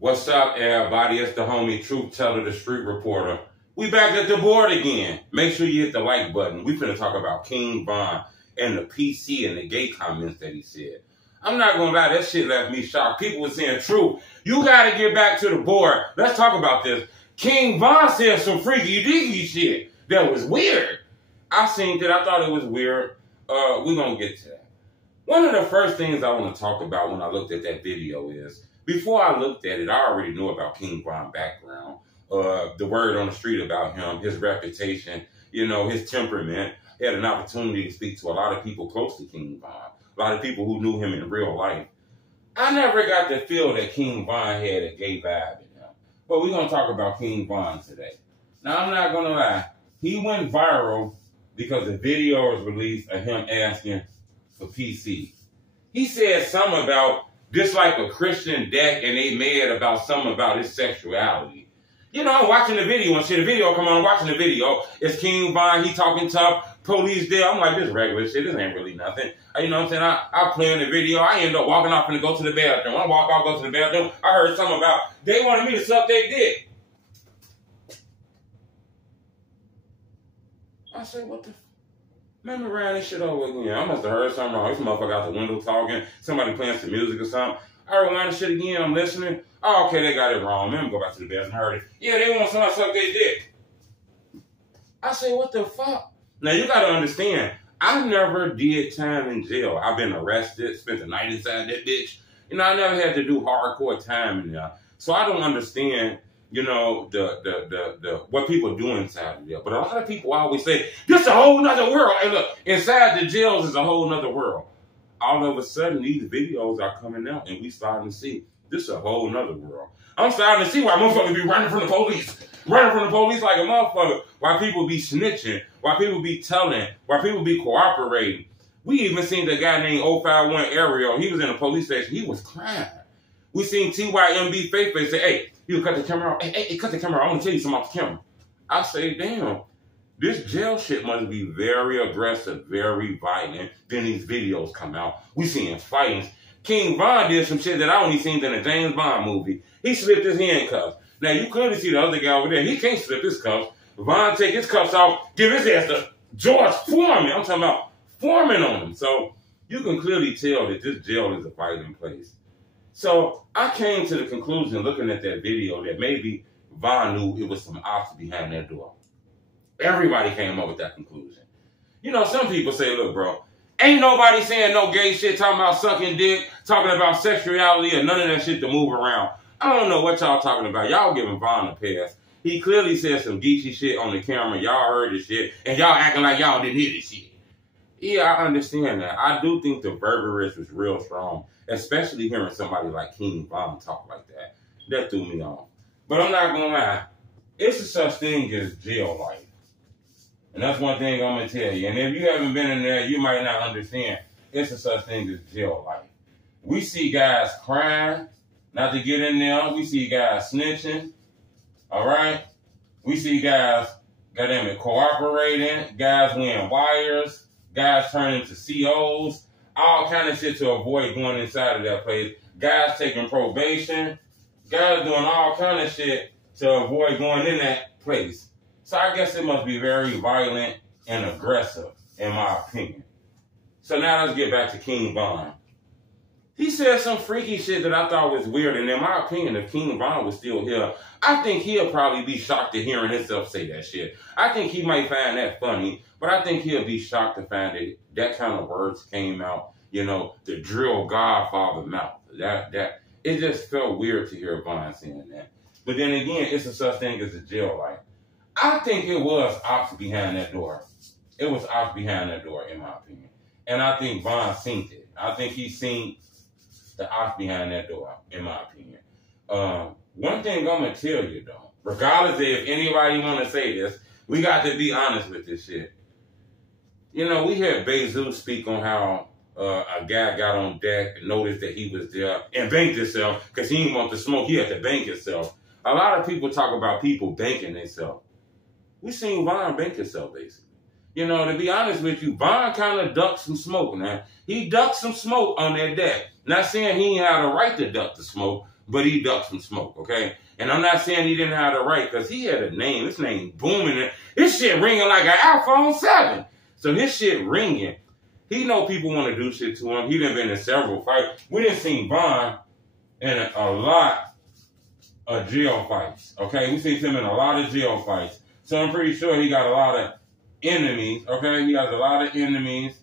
What's up, everybody? It's the homie Truth Teller, the Street Reporter. We back at the board again. Make sure you hit the like button. We finna talk about King Von and the PC and the gay comments that he said. I'm not gonna lie, that shit left me shocked. People were saying, Truth, you gotta get back to the board. Let's talk about this. King Von said some freaky deaky shit that was weird. I seen that. I thought it was weird. We're gonna get to that. One of the first things I want to talk about when I looked at that video is, before I looked at it, I already knew about King Von's background, the word on the street about him, his reputation, his temperament. He had an opportunity to speak to a lot of people close to King Von, a lot of people who knew him in real life. I never got to feel that King Von had a gay vibe in him. But we're going to talk about King Von today. Now, I'm not going to lie. He went viral because a video was released of him asking for PC. He said something about just like a Christian deck, and they mad about something about his sexuality. I'm watching the video and shit. The video come on, I'm watching the video. It's King Von, he talking tough, police there. I'm like, this regular shit, this ain't really nothing. You know what I'm saying? I play in the video, I end up walking off and go to the bathroom. I walk off, go to the bathroom. I heard something about they wanted me to suck their dick. I said, what the let me ran this shit over again. I must have heard something wrong. This motherfucker out the window talking. Somebody playing some music or something. I rewind the shit again. I'm listening. Oh, okay, they got it wrong. Let me go back to the bathroom and heard it. Yeah, they want somebody to suck their dick. I say, what the fuck? Now, you got to understand, I never did time in jail. I've been arrested, spent the night inside that bitch. I never had to do hardcore time in there. So I don't understand the what people do inside the jail. But a lot of people always say, this is a whole nother world. And look, inside the jails is a whole nother world. All of a sudden, these videos are coming out, and we starting to see this is a whole nother world. I'm starting to see why motherfuckers be running from the police. Running from the police like a motherfucker. Why people be snitching. Why people be telling. Why people be cooperating. We even seen the guy named 051 Ariel. He was in a police station. He was crying. We seen TYMB Faith say, hey, you cut the camera off. Hey, cut the camera off. I want to tell you something off the camera. I say, damn, this jail shit must be very aggressive, very violent. Then these videos come out. We seeing fightings. King Von did some shit that I only seen in a James Bond movie. He slipped his handcuffs. Now, you clearly see the other guy over there. He can't slip his cuffs. Von take his cuffs off, give his ass to George Foreman. I'm talking about Foreman on him. So you can clearly tell that this jail is a violent place. So I came to the conclusion, looking at that video, that maybe Von knew it was some ops behind that door. Everybody came up with that conclusion. Some people say, look, bro, ain't nobody saying no gay shit, talking about sucking dick, talking about sexuality, or none of that shit to move around. I don't know what y'all talking about. Y'all giving Von a pass. He clearly said some geeky shit on the camera. Y'all heard the shit, and y'all acting like y'all didn't hear the shit. Yeah, I understand that. I do think the verbiage was real strong, especially hearing somebody like King Von talk like that. That threw me off. But I'm not going to lie. It's a such thing as jail life. And that's one thing I'm going to tell you. And if you haven't been in there, you might not understand. It's a such thing as jail life. We see guys crying, not to get in there. We see guys snitching. All right? We see guys, goddamn it, cooperating. Guys wearing wires. Guys turning to COs, all kind of shit to avoid going inside of that place. Guys taking probation. Guys doing all kind of shit to avoid going in that place. So I guess it must be very violent and aggressive, in my opinion. So now let's get back to King Von. He said some freaky shit that I thought was weird, and in my opinion, if King Von was still here, I think he'll probably be shocked at hearing himself say that shit. I think he might find that funny, but I think he'll be shocked to find that that kind of words came out, the drill Godfather mouth. That it just felt weird to hear Von saying that. But then again, it's a such thing as a jail life. I think it was ops behind that door. It was ops behind that door, in my opinion. And I think Von seen it. I think he seen the ops behind that door, in my opinion. One thing I'm going to tell you, though, regardless if anybody want to say this, we got to be honest with this shit. We had Bezu speak on how a guy got on deck and noticed that he was there and banked himself because he didn't want to smoke. He had to bank himself. A lot of people talk about people banking themselves. We seen Von bank himself, basically. To be honest with you, Von kind of ducked some smoke, man. He ducked some smoke on that deck. Not saying he ain't had a right to duck the smoke, but he ducked some smoke, okay? And I'm not saying he didn't have the right, because he had a name. His name booming. His shit ringing like an iPhone 7. So his shit ringing. He know people want to do shit to him. He done been in several fights. We done seen Von in a lot of jail fights, okay? We seen him in a lot of jail fights. So I'm pretty sure he got a lot of enemies, okay? He has a lot of enemies.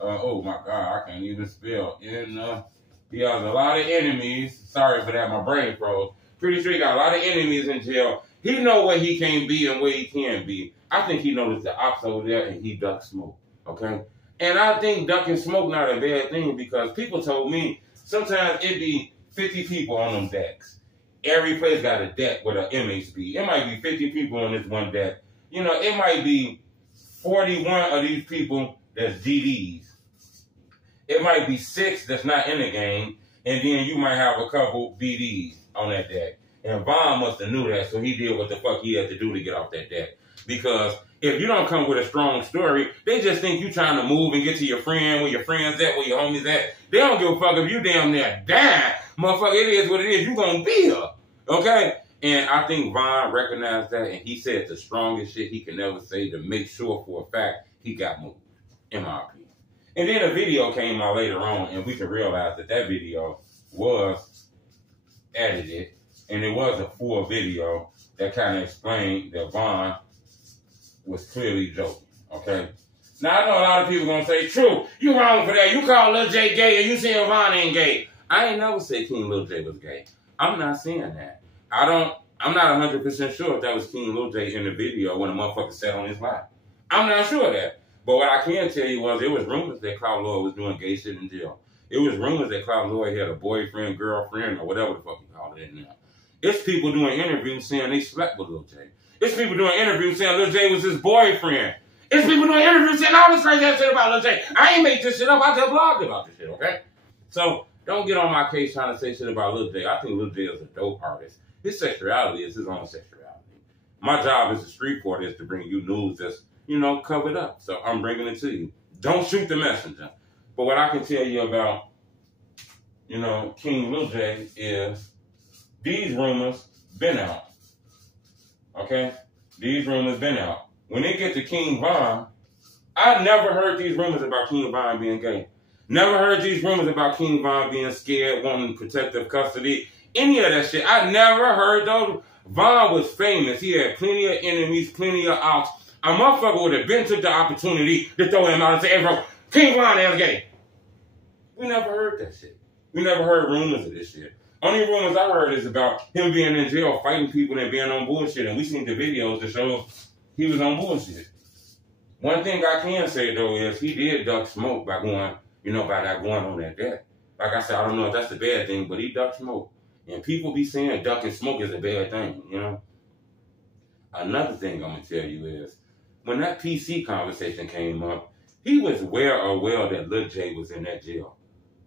Oh my God, I can't even spell. He has a lot of enemies. Sorry for that, my brain froze. Pretty sure he got a lot of enemies in jail. He know where he can't be and where he can be. I think he noticed the ops over there and he ducked smoke, okay? And I think ducking smoke not a bad thing, because people told me sometimes it be 50 people on them decks. Every place got a deck with an MHB. It might be 50 people on this one deck. You know, it might be 41 of these people that's DDs. It might be 6 that's not in the game, and then you might have a couple BDs on that deck. And Von must have knew that, so he did what the fuck he had to do to get off that deck. Because if you don't come with a strong story, they just think you trying to move and get to your friend, where your friends at, where your homies at. They don't give a fuck if you damn near die. Motherfucker, it is what it is. You gonna be here. Okay? And I think Von recognized that, and he said the strongest shit he can ever say to make sure for a fact he got moved, in my opinion. And then a video came out later on, and we can realize that that video was edited, and it was a full video that kind of explained that Von was clearly joking, okay? Now, I know a lot of people going to say, true, you wrong for that. You call Lil Jay gay, and you saying Von ain't gay. I ain't never said King Lil Jay was gay. I'm not saying that. I'm not 100% sure if that was King Lil Jay in the video when a motherfucker sat on his lap. I'm not sure of that. But what I can tell you was, it was rumors that Cloud Lloyd was doing gay shit in jail. It was rumors that Cloud Lloyd had a boyfriend, girlfriend, or whatever the fuck you call it in there. It's people doing interviews saying they slept with Lil Jay. It's people doing interviews saying Lil Jay was his boyfriend. It's people doing interviews saying all this crazy ass shit about Lil Jay. I ain't make this shit up. I just blogged about this shit, okay? So don't get on my case trying to say shit about Lil Jay. I think Lil Jay is a dope artist. His sexuality is his own sexuality. My job as a street reporter is to bring you news that's, you know, covered up. So I'm bringing it to you. Don't shoot the messenger. But what I can tell you about, you know, King Lil Jay is these rumors been out. Okay? These rumors been out. When they get to King Von, I never heard these rumors about King Von being gay. Never heard these rumors about King Von being scared, wanting protective custody. Any of that shit. I never heard those. Von was famous. He had plenty of enemies, plenty of outs. A motherfucker would have been took the opportunity to throw him out and say, hey, bro, King Von is gay. We never heard that shit. We never heard rumors of this shit. Only rumors I heard is about him being in jail, fighting people and being on bullshit. And we seen the videos that show he was on bullshit. One thing I can say, though, is he did duck smoke by going, you know, by not going on that deck. Like I said, I don't know if that's a bad thing, but he ducked smoke. And people be saying ducking smoke is a bad thing, you know? Another thing I'm going to tell you is, when that PC conversation came up, he was aware that Lil Jay was in that jail.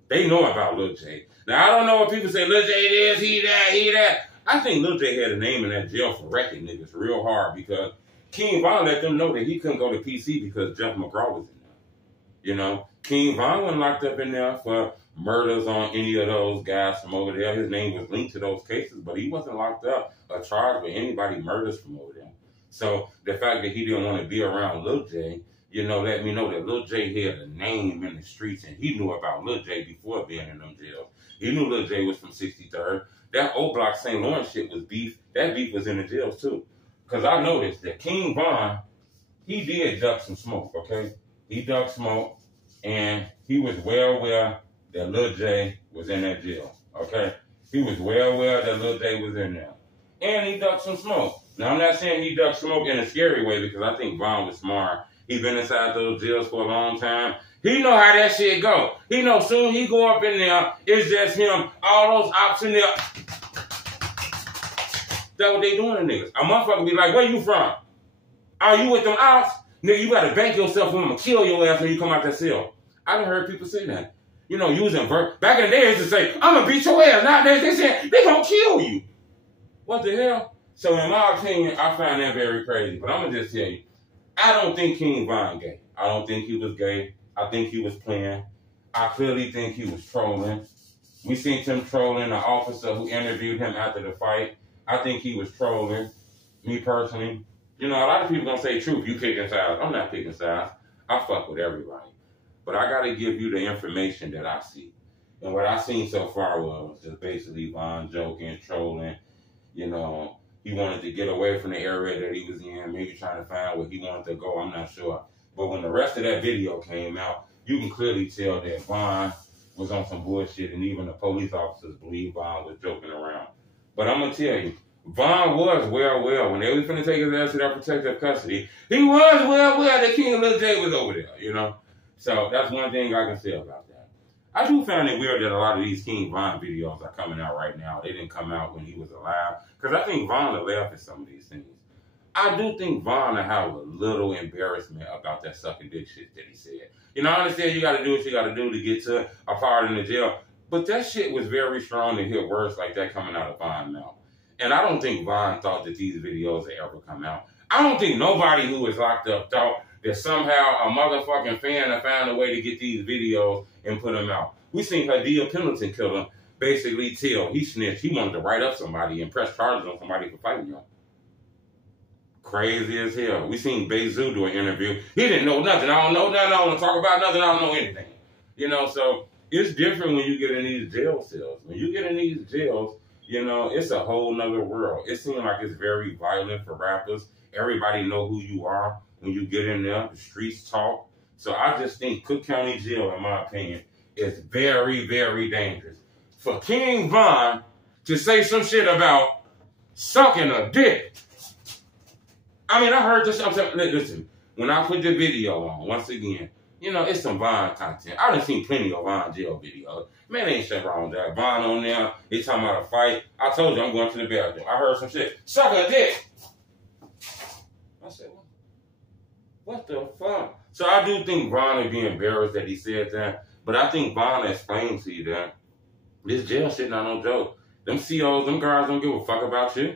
They know about Lil Jay. Now, I don't know what people say, Lil Jay this, he that. I think Lil Jay had a name in that jail for wrecking niggas real hard, because King Von let them know that he couldn't go to PC because Jeff McGraw was in there. You know, King Von wasn't locked up in there for murders on any of those guys from over there. His name was linked to those cases, but he wasn't locked up or charged with anybody murders from over there. So the fact that he didn't want to be around Lil Jay, you know, let me know that Lil Jay had a name in the streets, and he knew about Lil Jay before being in them jails. He knew Lil Jay was from 63rd. That old block St. Lawrence shit was beef. That beef was in the jails too. Because I noticed that King Von, he did duck some smoke, okay? He ducked smoke, and he was well aware that Lil Jay was in that jail, okay? He was well aware that Lil Jay was in there. And he ducked some smoke. Now, I'm not saying he ducked smoke in a scary way, because I think Von was smart. He been inside those jails for a long time. He know how that shit go. He know soon he go up in there, it's just him, all those ops in there. That's what they doing to niggas. A motherfucker be like, where you from? Are you with them ops? Nigga, you gotta bank yourself for them and kill your ass when you come out that cell. I done heard people say that. You know, using back in the day, they used to say, I'm gonna beat your ass. Nowadays, they say, they gonna kill you. What the hell? So in my opinion, I find that very crazy. But I'm gonna just tell you, I don't think King Von gay. I don't think he was gay. I think he was playing. I clearly think he was trolling. We seen him trolling the officer who interviewed him after the fight. I think he was trolling, me personally. You know, a lot of people gonna say truth, you picking sides. I'm not picking sides. I fuck with everybody. But I gotta give you the information that I see. And what I seen so far was just basically Von joking, trolling. You know, he wanted to get away from the area that he was in, maybe trying to find where he wanted to go, I'm not sure. But when the rest of that video came out, you can clearly tell that Von was on some bullshit, and even the police officers believe Von was joking around. But I'm gonna tell you, Von was well, when they was finna take his ass to that protective custody, he was well that King of Lil Jay was over there, you know? So that's one thing I can say about that. I do find it weird that a lot of these King Von videos are coming out right now. They didn't come out when he was alive. Because I think Von will laugh at some of these things. I do think Von will have a little embarrassment about that sucking dick shit that he said. You know, I understand you got to do what you got to do to get to a part in the jail. But that shit was very strong to hear words like that coming out of Von's mouth. And I don't think Von thought that these videos would ever come out. I don't think nobody who was locked up thought that somehow a motherfucking fan had found a way to get these videos and put them out. We seen Hadia Pendleton kill him, basically till he snitched. He wanted to write up somebody and press charges on somebody for fighting him. Crazy as hell. We seen Bezu do an interview. He didn't know nothing. I don't know nothing. I don't want to talk about nothing. I don't know anything. You know, so it's different when you get in these jail cells. When you get in these jails, you know, it's a whole nother world. It seems like it's very violent for rappers. Everybody know who you are when you get in there. The streets talk. So I just think Cook County Jail, in my opinion, is very, very dangerous. For King Von to say some shit about sucking a dick. I mean, I heard this. I'm saying, listen, when I put the video on, once again, you know, it's some Von content. I done seen plenty of Von jail videos. Man, ain't shit wrong with that. Von on there, they talking about a fight. I told you I'm going to the bathroom. I heard some shit. Suck a dick. I said, what the fuck? So I do think Von would be embarrassed that he said that. But I think Von explained to you that this jail shit not no joke. Them COs, them guards don't give a fuck about you.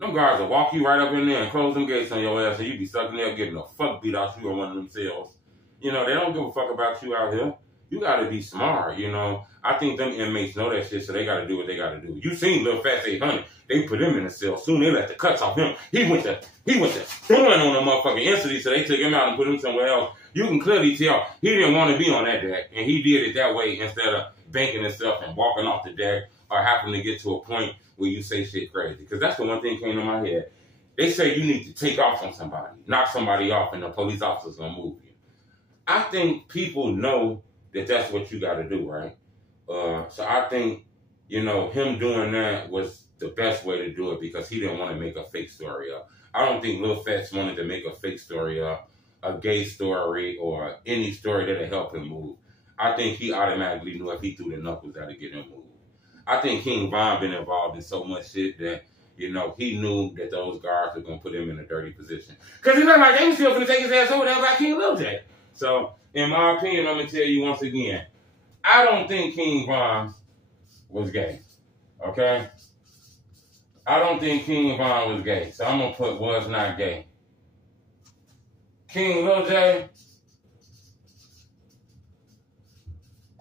Them guards will walk you right up in there and close them gates on your ass and you be sucking there getting the fuck beat out you in one of them cells. You know, they don't give a fuck about you out here. You gotta be smart, you know. I think them inmates know that shit, so they gotta do what they gotta do. You seen Lil Fats 800. They put him in a cell. Soon they let the cuts off him. He went to throwing on the motherfucking instantly, so they took him out and put him somewhere else. You can clearly tell he didn't want to be on that deck, and he did it that way instead of banking himself and walking off the deck or having to get to a point where you say shit crazy. Because that's the one thing came to my head. They say you need to take off on somebody, knock somebody off, and the police officer's gonna move you. I think people know that that's what you got to do, right? So I think, you know, him doing that was the best way to do it because he didn't want to make a fake story up. I don't think Lil Fats wanted to make a fake story up, a gay story, or any story that'll help him move. I think he automatically knew if he threw the knuckles that'd get him moved. I think King Von been involved in so much shit that, you know, he knew that those guards were going to put him in a dirty position. Because he's not like they was still going to take his ass over there by King Lil Jay. So, in my opinion, I'm going to tell you once again, I don't think King Von was gay. Okay? I don't think King Von was gay. So I'm going to put was not gay. King Lil Jay,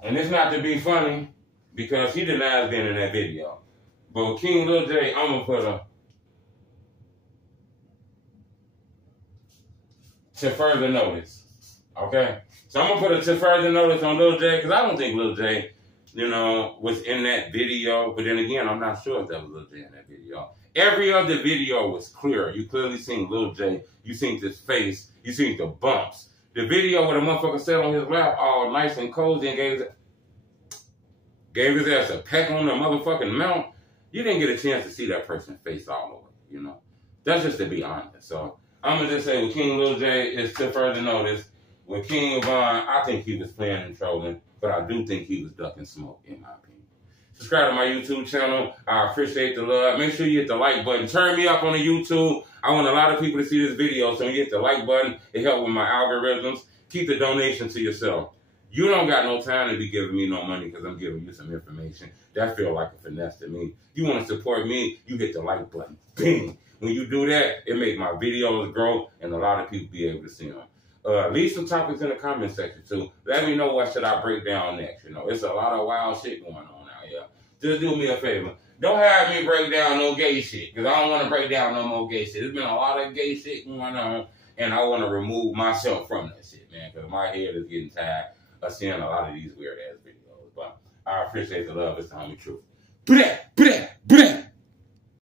and it's not to be funny because he denies being in that video. But with King Lil Jay, I'm going to put a to further notice. Okay? So I'm going to put a to further notice on Lil Jay because I don't think Lil Jay, you know, was in that video. But then again, I'm not sure if that was Lil Jay in that video. Every other video was clear. You clearly seen Lil Jay. You seen his face. You seen the bumps. The video where the motherfucker sat on his lap all nice and cozy and gave his ass a peck on the motherfucking mouth. You didn't get a chance to see that person's face all over, you know. That's just to be honest. So I'm going to just say with King Lil Jay, it's to further notice. With King Von, I think he was playing and trolling, but I do think he was ducking smoke, in my opinion. Subscribe to my YouTube channel. I appreciate the love. Make sure you hit the like button. Turn me up on the YouTube. I want a lot of people to see this video, so when you hit the like button, it helps with my algorithms. Keep the donation to yourself. You don't got no time to be giving me no money because I'm giving you some information. That feels like a finesse to me. You want to support me, you hit the like button. Bing! When you do that, it makes my videos grow and a lot of people be able to see them. Leave some topics in the comment section too. Let me know what should I break down next. You know, it's a lot of wild shit going on out here. just do me a favor. Don't have me break down no gay shit, because I don't want to break down no more gay shit. There's been a lot of gay shit going on, and I want to remove myself from that shit, man, because my head is getting tired of seeing a lot of these weird-ass videos. But I appreciate the love. It's the homie truth. Do that.